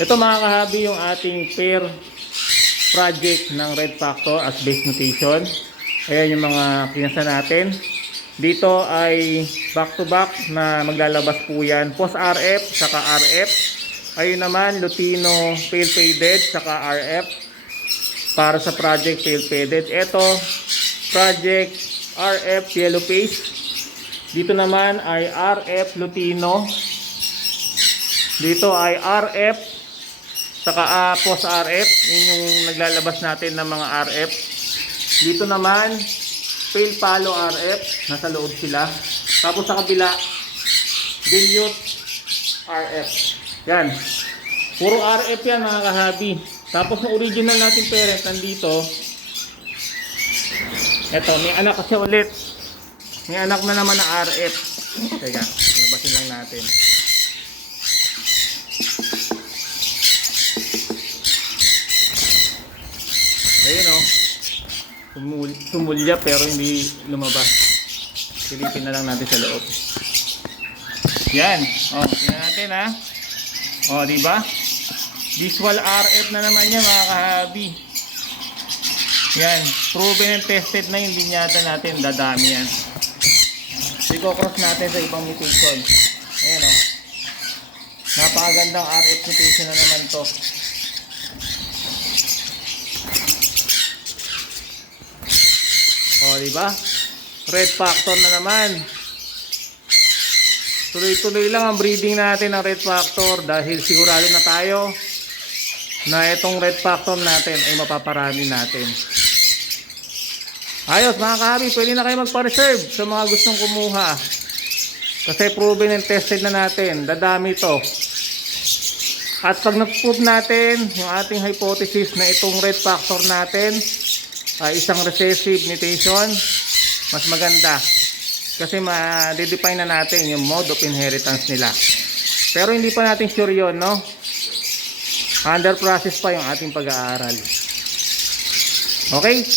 Ito mga kahabi yung ating pair project ng Red Factor as base notation. Ayan yung mga pinasa natin. Dito ay back to back na maglalabas po yan. Post RF saka RF. Ayun naman Lutino pale faded saka RF para sa project pale faded. Ito project RF yellow paste. Dito naman ay RF Lutino. Dito ay RF saka post RF. Yun yung naglalabas natin ng mga RF. Dito naman pale palo RF, nasa loob sila. Tapos sa kabila dilute RF. Yan, puro RF yan mga kahabi. Tapos yung original natin parent nandito. Eto, may anak kasi ulit. May anak na naman na RF. Teka, labasin lang natin. Ayun o. Sumulya pero hindi lumabas. Silipin na lang natin sa loob. Yan. O, tingnan natin ha. O, diba? Visual RF na naman yan mga kahabi. Yan. Proven and tested na yung linyata natin. Dadami yan. I-cross natin sa ibang mutation. Ayan o. Napakagandang RF mutation na naman to. O, diba? Red Factor na naman. Tuloy-tuloy lang ang breeding natin ng Red Factor dahil sigurado na tayo na itong Red Factor natin ay mapaparami natin. Ayos mga kahabi, pwede na kayo magpa-reserve sa mga gustong kumuha. Kasi proven and tested na natin. Dadami ito. At pag nag-prove natin yung ating hypothesis na itong Red Factor natin isang recessive mutation, mas maganda kasi ma-define na natin yung mode of inheritance nila. Pero hindi pa natin sure yun, no? Under process pa yung ating pag-aaral. Okay?